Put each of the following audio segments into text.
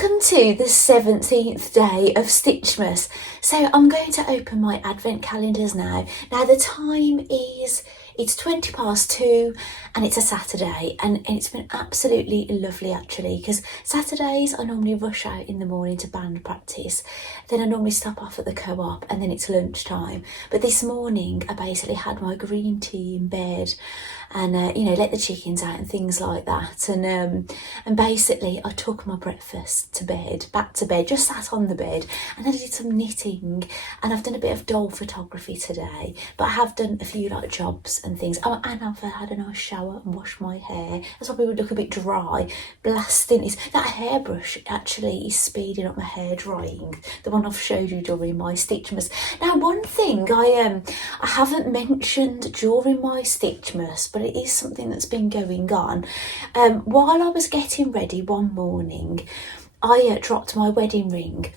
Welcome to the 17th day of Stitchmas. So I'm going to open my advent calendars now. Now the time is, it's 2:20 and it's a Saturday, and it's been absolutely lovely actually, because Saturdays I normally rush out in the morning to band practice, then I normally stop off at the co-op and then it's lunchtime. But this morning I basically had my green tea in bed and you know, let the chickens out and things like that, and basically I took my breakfast to bed, back to bed, just sat on the bed, and then I did some knitting, and I've done a bit of doll photography today, but I have done a few like jobs and things. Oh, and I've had a nice shower and washed my hair. That's why we would look a bit dry, blasting it. That hairbrush actually is speeding up my hair drying, the one I've showed you during my Stitchmas. Now one thing I haven't mentioned during my Stitchmas, but it is something that's been going on. While I was getting ready one morning, I dropped my wedding ring,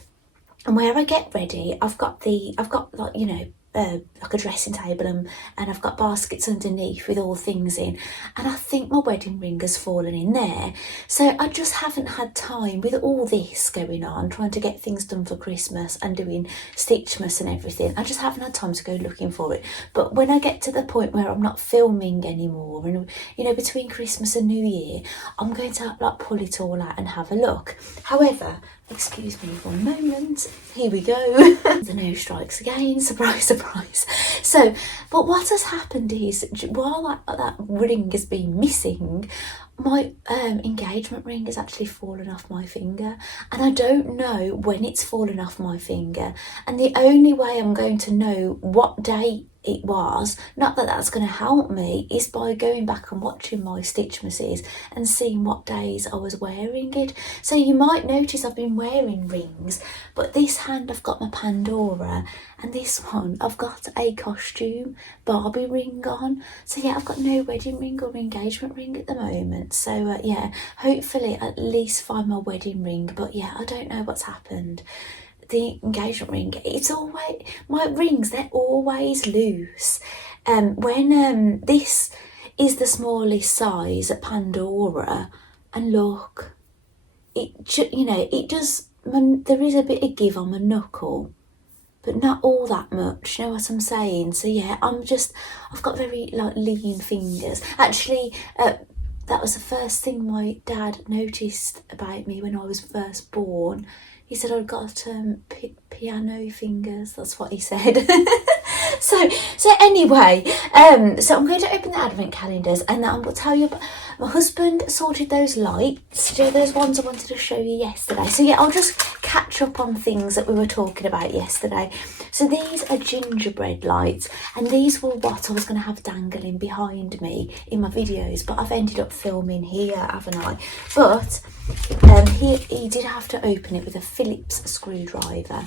and where I get ready, I've got like, you know, like a dressing table, and I've got baskets underneath with all things in, and I think my wedding ring has fallen in there. So I just haven't had time with all this going on, trying to get things done for Christmas and doing Stitchmas and everything. I just haven't had time to go looking for it. But when I get to the point where I'm not filming anymore, and you know, between Christmas and New Year, I'm going to like pull it all out and have a look. However, excuse me one moment, here we go. The nose strikes again, surprise, surprise. So, but what has happened is, while that ring has been missing, my engagement ring has actually fallen off my finger, and I don't know when it's fallen off my finger, and the only way I'm going to know what day it was, not that that's going to help me, is by going back and watching my Stitchmases and seeing what days I was wearing it. So you might notice I've been wearing rings, but this hand I've got my Pandora, and this one I've got a costume Barbie ring on. So yeah, I've got no wedding ring or engagement ring at the moment. So yeah, hopefully at least find my wedding ring, but yeah, I don't know what's happened. The engagement ring, it's always, my rings, they're always loose. When this is the smallest size at Pandora, and look, you know, it does, there is a bit of give on my knuckle, but not all that much, you know what I'm saying? So yeah, I've got very like lean fingers. Actually, that was the first thing my dad noticed about me when I was first born. He said I've got piano fingers, that's what he said. So anyway, so I'm going to open the advent calendars, and I will tell you about, my husband sorted those lights, you know, those ones I wanted to show you yesterday. So yeah, I'll just catch up on things that we were talking about yesterday. So these are gingerbread lights, and these were what I was going to have dangling behind me in my videos, but I've ended up filming here, haven't I? But he did have to open it with a Phillips screwdriver.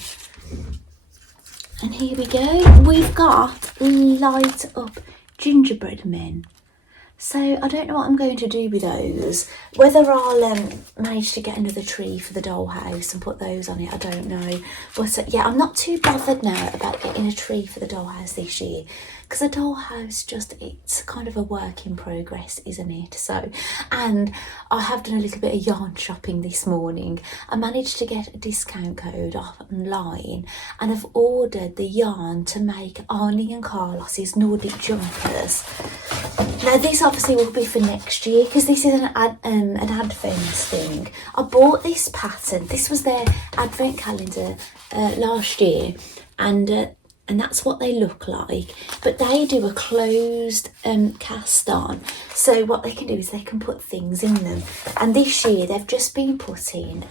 And here we go, we've got light up gingerbread men. So I don't know what I'm going to do with those. Whether I'll manage to get another tree for the dollhouse and put those on it, I don't know. But yeah, I'm not too bothered now about getting a tree for the dollhouse this year, because the dollhouse, it's kind of a work in progress, isn't it? So, and I have done a little bit of yarn shopping this morning. I managed to get a discount code off online, and I've ordered the yarn to make Arnie and Carlos's Nordic jumpers. Now this obviously will be for next year, because this is an advent thing. I bought this pattern, this was their advent calendar last year, and that's what they look like, but they do a closed cast on, so what they can do is they can put things in them. And this year they've just been putting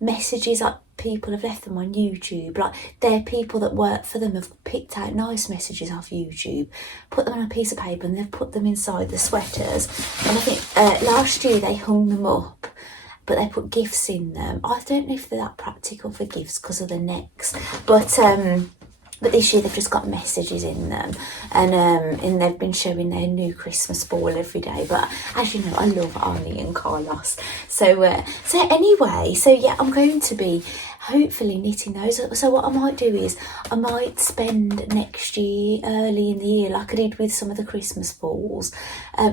messages, like people have left them on YouTube, like they're people that work for them have picked out nice messages off YouTube, put them on a piece of paper, and they've put them inside the sweaters. And I think last year they hung them up, but they put gifts in them. I don't know if they're that practical for gifts because of the necks, but this year they've just got messages in them, and they've been showing their new Christmas ball every day. But as you know, I love Arnie and Carlos. So anyway, so yeah, I'm going to be hopefully knitting those. So what I might do is I might spend next year, early in the year, like I did with some of the Christmas balls,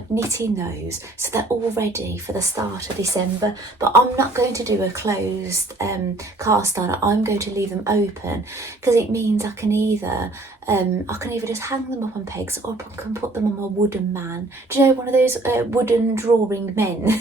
knitting those so they're all ready for the start of December. But I'm not going to do a closed cast on. I'm going to leave them open because it means I can either just hang them up on pegs, or I can put them on my wooden man. Do you know, one of those wooden drawing men?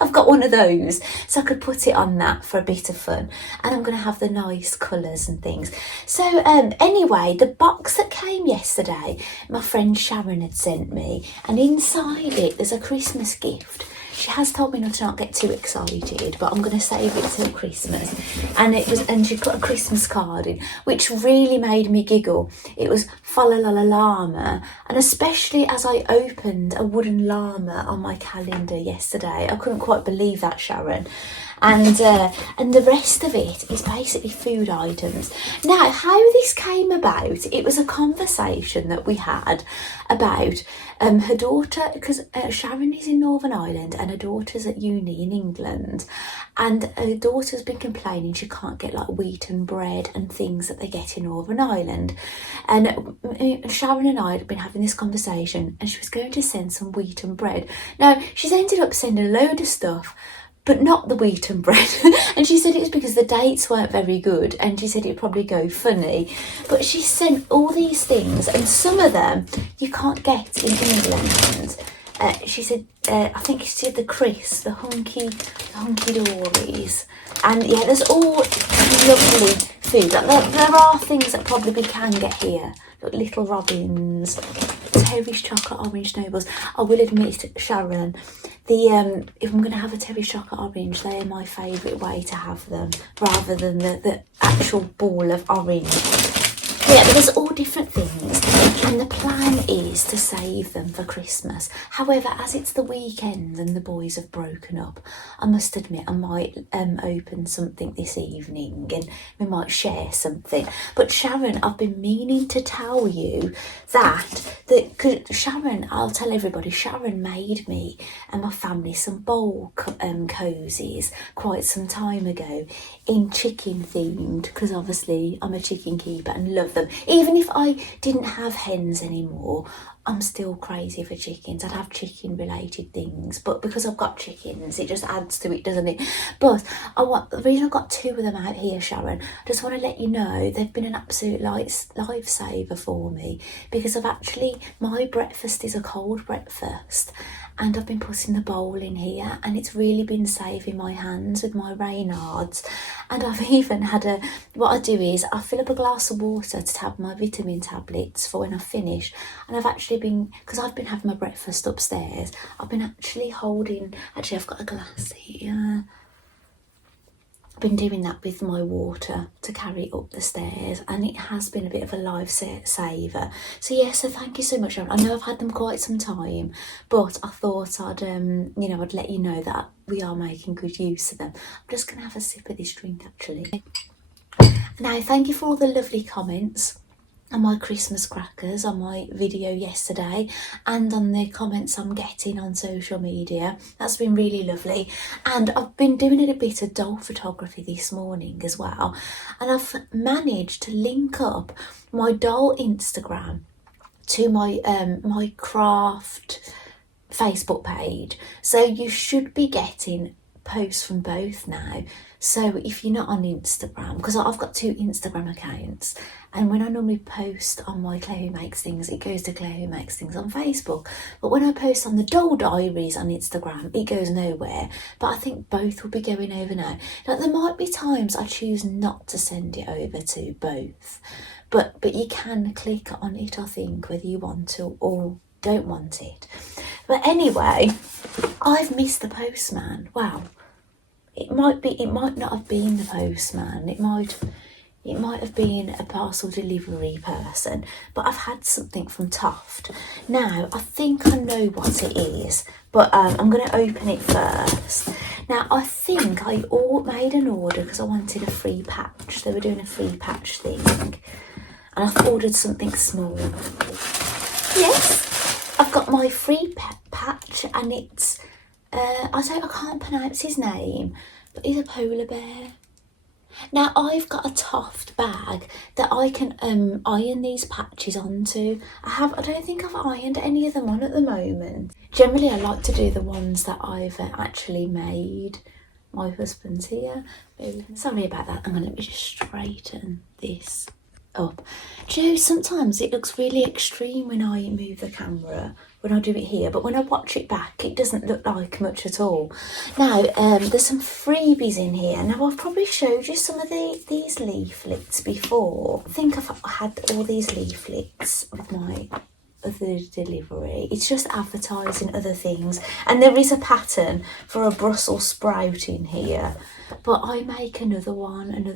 I've got one of those, so I could put it on that for a bit of fun. And I'm going to have the nice colours and things. So anyway, the box that came yesterday, my friend Sharon had sent me, and inside it there's a Christmas gift. She has told me not to not get too excited, but I'm going to save it till Christmas. And she put a Christmas card in, which really made me giggle. It was fa la la la llama, and especially as I opened a wooden llama on my calendar yesterday, I couldn't quite believe that, Sharon. And the rest of it is basically food items. Now, how this came about, it was a conversation that we had about her daughter, because Sharon is in Northern Ireland and her daughter's at uni in England, and her daughter's been complaining she can't get like wheaten bread and things that they get in Northern Ireland. And Sharon and I had been having this conversation, and she was going to send some wheaten bread. Now, she's ended up sending a load of stuff, but not the wheaten bread. And she said it was because the dates weren't very good, and she said it'd probably go funny. But she sent all these things, and some of them you can't get in England. She said, I think she said the crisps, the hunky dories. And yeah, there's all lovely food. There are things that probably we can get here. Little Robins, Terry's chocolate orange nobles. I will admit, Sharon, if I'm going to have a Terry's chocolate orange, they are my favourite way to have them, rather than the actual ball of orange. Yeah, but there's all different things, and the plan is to save them for Christmas. However, as it's the weekend and the boys have broken up, I must admit I might open something this evening, and we might share something. But Sharon, I've been meaning to tell you cause Sharon, I'll tell everybody, Sharon made me and my family some bowl cozies quite some time ago in chicken themed, because obviously I'm a chicken keeper and love them. Even if I didn't have hens anymore, I'm still crazy for chickens. I'd have chicken related things, but because I've got chickens, it just adds to it, doesn't it? But the reason I've got two of them out here, Sharon, I just want to let you know they've been an absolute lifesaver for me, because my breakfast is a cold breakfast, and I've been putting the bowl in here, and it's really been saving my hands with my Reynards. And I've even had what I do is I fill up a glass of water to have my vitamin tablets for when I finish. And I've actually because I've been having my breakfast upstairs, I've been I've got a glass here. I've been doing that with my water to carry up the stairs, and it has been a bit of a lifesaver. So yes, so thank you so much. I know I've had them quite some time, but I thought I'd let you know that we are making good use of them. I'm just going to have a sip of this drink actually. Now, thank you for all the lovely comments on my Christmas crackers on my video yesterday, and on the comments I'm getting on social media. That's been really lovely. And I've been doing a bit of doll photography this morning as well, and I've managed to link up my doll Instagram to my my craft Facebook page, so you should be getting posts from both now. So if you're not on Instagram, because I've got two Instagram accounts, and when I normally post on my Claire Who Makes Things, it goes to Claire Who Makes Things on Facebook. But when I post on the Doll Diaries on Instagram, it goes nowhere. But I think both will be going over now. Now, there might be times I choose not to send it over to both. But you can click on it, I think, whether you want to or don't want it. But anyway, I've missed the postman. Wow. It might not have been the postman. It might have been a parcel delivery person, but I've had something from Toft. Now, I think I know what it is, but I'm going to open it first. Now, I think I made an order because I wanted a free patch. They were doing a free patch thing, and I've ordered something small. Yes, I've got my free patch, and it's I can't pronounce his name, but he's a polar bear. Now I've got a Toft bag that I can iron these patches onto. I don't think I've ironed any of them on at the moment. Generally I like to do the ones that I've actually made. My husband's here. Sorry about that. Hang on, let me just straighten this up. Do you know, sometimes it looks really extreme when I move the camera, when I do it here, but when I watch it back it doesn't look like much at all. Now there's some freebies in here. Now I've probably showed you some of these leaflets before. I think I've had all these leaflets with my other delivery. It's just advertising other things, and there is a pattern for a Brussels sprout in here, but I make another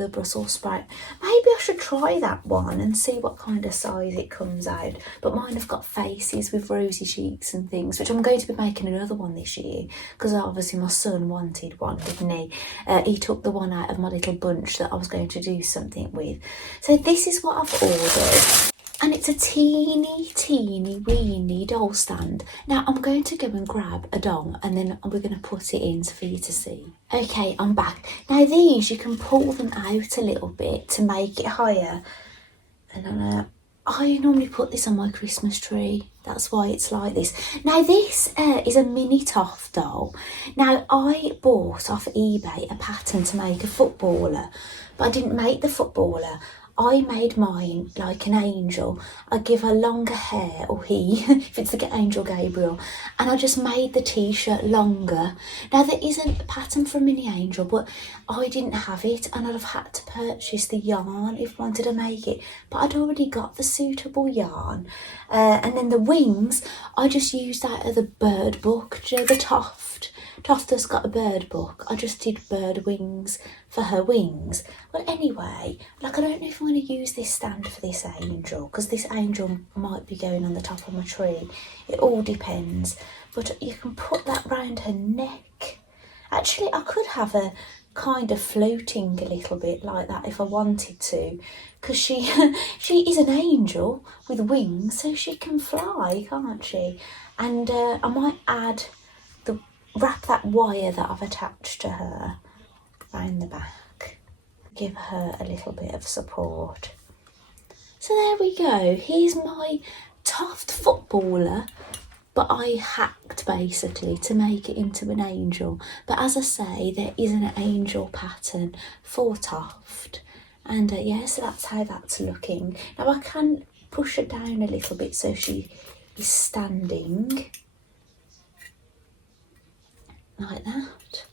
Brussels sprout. Maybe I should try that one and see what kind of size it comes out. But mine have got faces with rosy cheeks and things, which I'm going to be making another one this year, because obviously my son wanted one, didn't he? He took the one out of my little bunch that I was going to do something with. So this is what I've ordered. And it's a teeny weeny doll stand. Now I'm going to go and grab a doll and then we're going to put it in for you to see. Okay, I'm back. Now these, you can pull them out a little bit to make it higher. And I normally put this on my Christmas tree. That's why it's like this. Now this is a mini Toff doll. Now I bought off eBay a pattern to make a footballer, but I didn't make the footballer. I made mine like an angel. I give her longer hair, or he, if it's the angel Gabriel, and I just made the t-shirt longer. Now there isn't a pattern for a mini angel, but I didn't have it, and I'd have had to purchase the yarn if I wanted to make it, but I'd already got the suitable yarn. And then the wings, I just used out of the bird book. Do you know the Toft? Toft has got a bird book. I just did bird wings for her wings. Well, anyway, like I don't know if I'm going to use this stand for this angel, because this angel might be going on the top of my tree. It all depends. But you can put that round her neck. Actually, I could have her kind of floating a little bit like that if I wanted to, because she is an angel with wings, so she can fly, can't she? And I might wrap that wire that I've attached to her around the back, give her a little bit of support. So there we go. Here's my Toft footballer, but I hacked basically to make it into an angel. But as I say, there is an angel pattern for Toft, and yeah, so that's how that's looking. Now I can push it down a little bit so she is standing like that.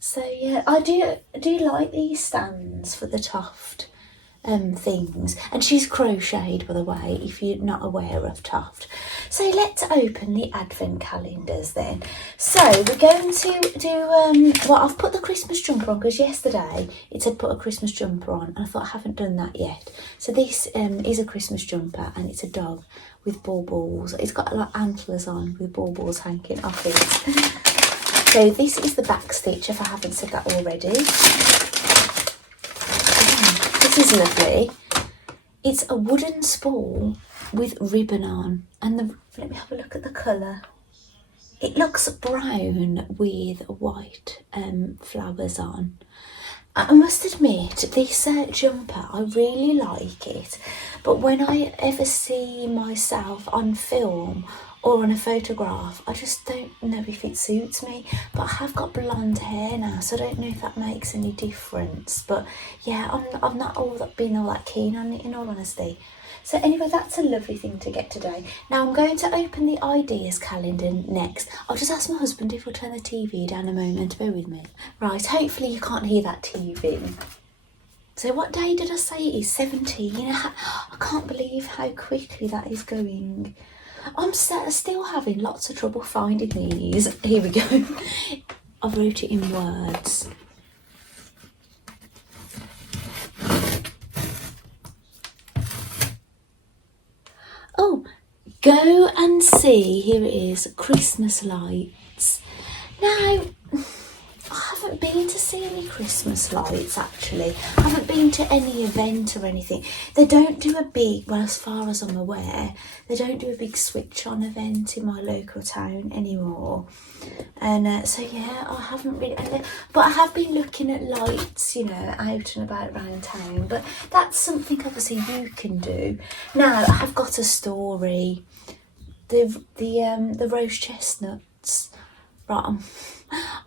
So yeah, I do like these stands for the Toft things, and she's crocheted, by the way, if you're not aware of Toft. So let's open the advent calendars then. So we're going to do well, I've put the Christmas jumper on because yesterday it said put a Christmas jumper on, and I thought I haven't done that yet. So this is a Christmas jumper, and it's a dog with baubles. It's got like antlers on with baubles hanging off it. So this is the back stitch, if I haven't said that already. This is lovely. It's a wooden spool with ribbon on, and let me have a look at the colour. It looks brown with white flowers on. I must admit, this jumper, I really like it, but when I ever see myself on film or on a photograph, I just don't know if it suits me. But I have got blonde hair now, so I don't know if that makes any difference. But yeah, I've not been all that keen on it, in all honesty. So anyway, that's a lovely thing to get today. Now I'm going to open the ideas calendar next. I'll just ask my husband if he'll turn the TV down a moment. Bear with me. Right, hopefully you can't hear that TV. So what day did I say it is? 17. I can't believe how quickly that is going. I'm still having lots of trouble finding these. Here we go. I wrote it in words. Oh, go and see. Here it is, Christmas lights. Now, I haven't been to see any Christmas lights actually. I haven't been to any event or anything. They don't do a big, well as far as I'm aware, they don't do a big switch on event in my local town anymore. And so yeah, I haven't really, but I have been looking at lights, you know, out and about around town. But that's something obviously you can do. Now I have got a story. The roast chestnuts, right?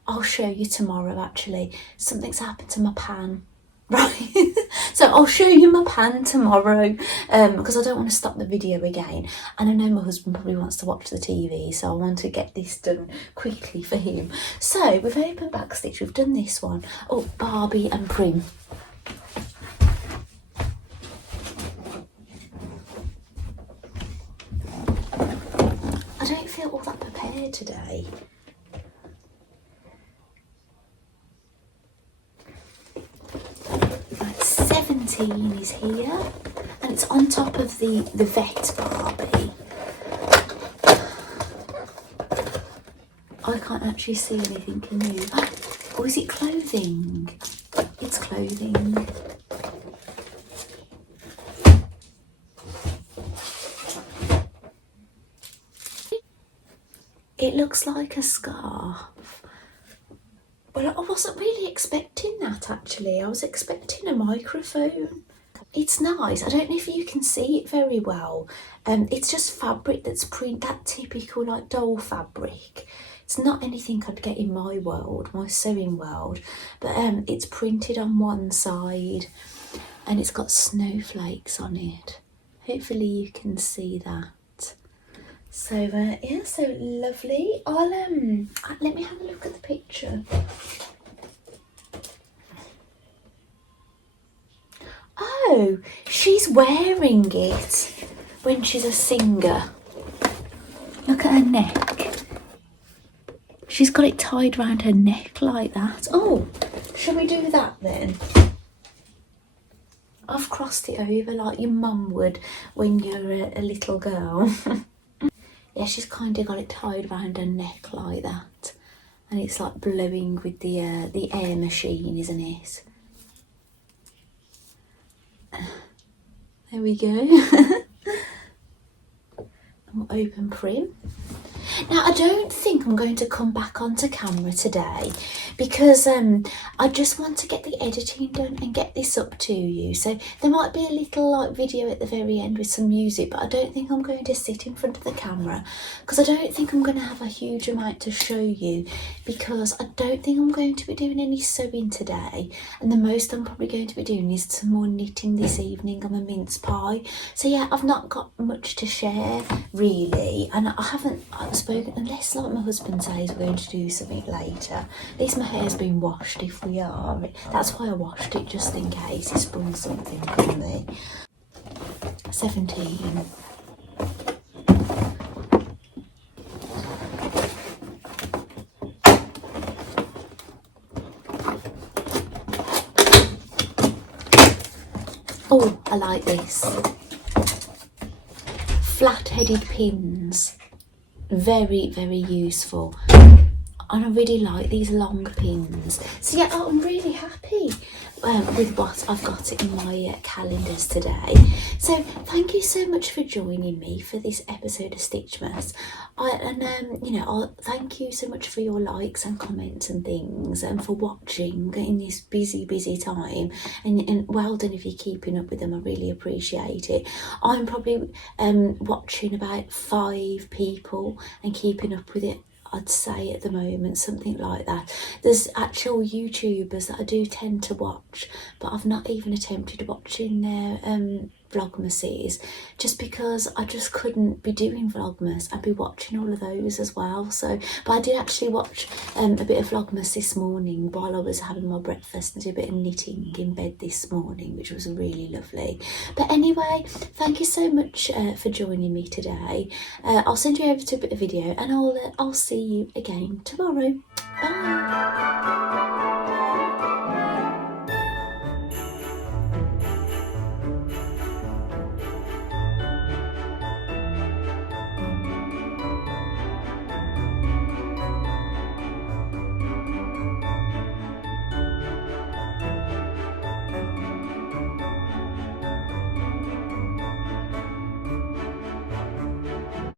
I'll show you tomorrow. Actually, something's happened to my pan. Right, so I'll show you my pan tomorrow because I don't want to stop the video again, and I know my husband probably wants to watch the TV, so I want to get this done quickly for him. So we've opened Backstitch, we've done this one. Oh, Barbie and Prim. I don't feel all that prepared today. Is here, and it's on top of the vet Barbie. I can't actually see anything, can you? Oh, is it clothing? It's clothing. It looks like a scarf. Well, I wasn't really expecting that actually. I was expecting a microphone. It's nice. I don't know if you can see it very well. It's just fabric that's that typical like doll fabric. It's not anything I'd get in my world, my sewing world, but it's printed on one side and it's got snowflakes on it. Hopefully you can see that. So yeah, so lovely. I'll let me have a look at the picture. Oh, she's wearing it when she's a singer. Look at her neck. She's got it tied round her neck like that. Oh, shall we do that then? I've crossed it over like your mum would when you're a little girl. Yeah, she's kind of got it tied round her neck like that. And it's like blowing with the air machine, isn't it? There we go. We'll open Prim. Now, I don't think I'm going to come back onto camera today because I just want to get the editing done and get this up to you. So there might be a little like video at the very end with some music, but I don't think I'm going to sit in front of the camera because I don't think I'm going to have a huge amount to show you, because I don't think I'm going to be doing any sewing today, and the most I'm probably going to be doing is some more knitting this evening on a mince pie. So yeah, I've not got much to share really, and I haven't spoken, unless like my husband says we're going to do something later. At least my hair's been washed if we are. That's why I washed it, just in case he sprung something on me. 17. Oh, I like this. Flat-headed pins. Very, very useful. And I really like these long pins. So yeah, I'm really happy with what I've got in my calendars today. So thank you so much for joining me for this episode of Stitchmas. You know, I'll thank you so much for your likes and comments and things, and for watching in this busy time. And well done if you're keeping up with them. I really appreciate it. I'm probably watching about 5 people and keeping up with it, I'd say at the moment, something like that. There's actual YouTubers that I do tend to watch, but I've not even attempted watching their vlogmases, just because I just couldn't be doing vlogmas. I'd be watching all of those as well. So, but I did actually watch a bit of vlogmas this morning while I was having my breakfast, and did a bit of knitting in bed this morning, which was really lovely. But anyway, thank you so much for joining me today. I'll send you over to a bit of video, and I'll see you again tomorrow. Bye.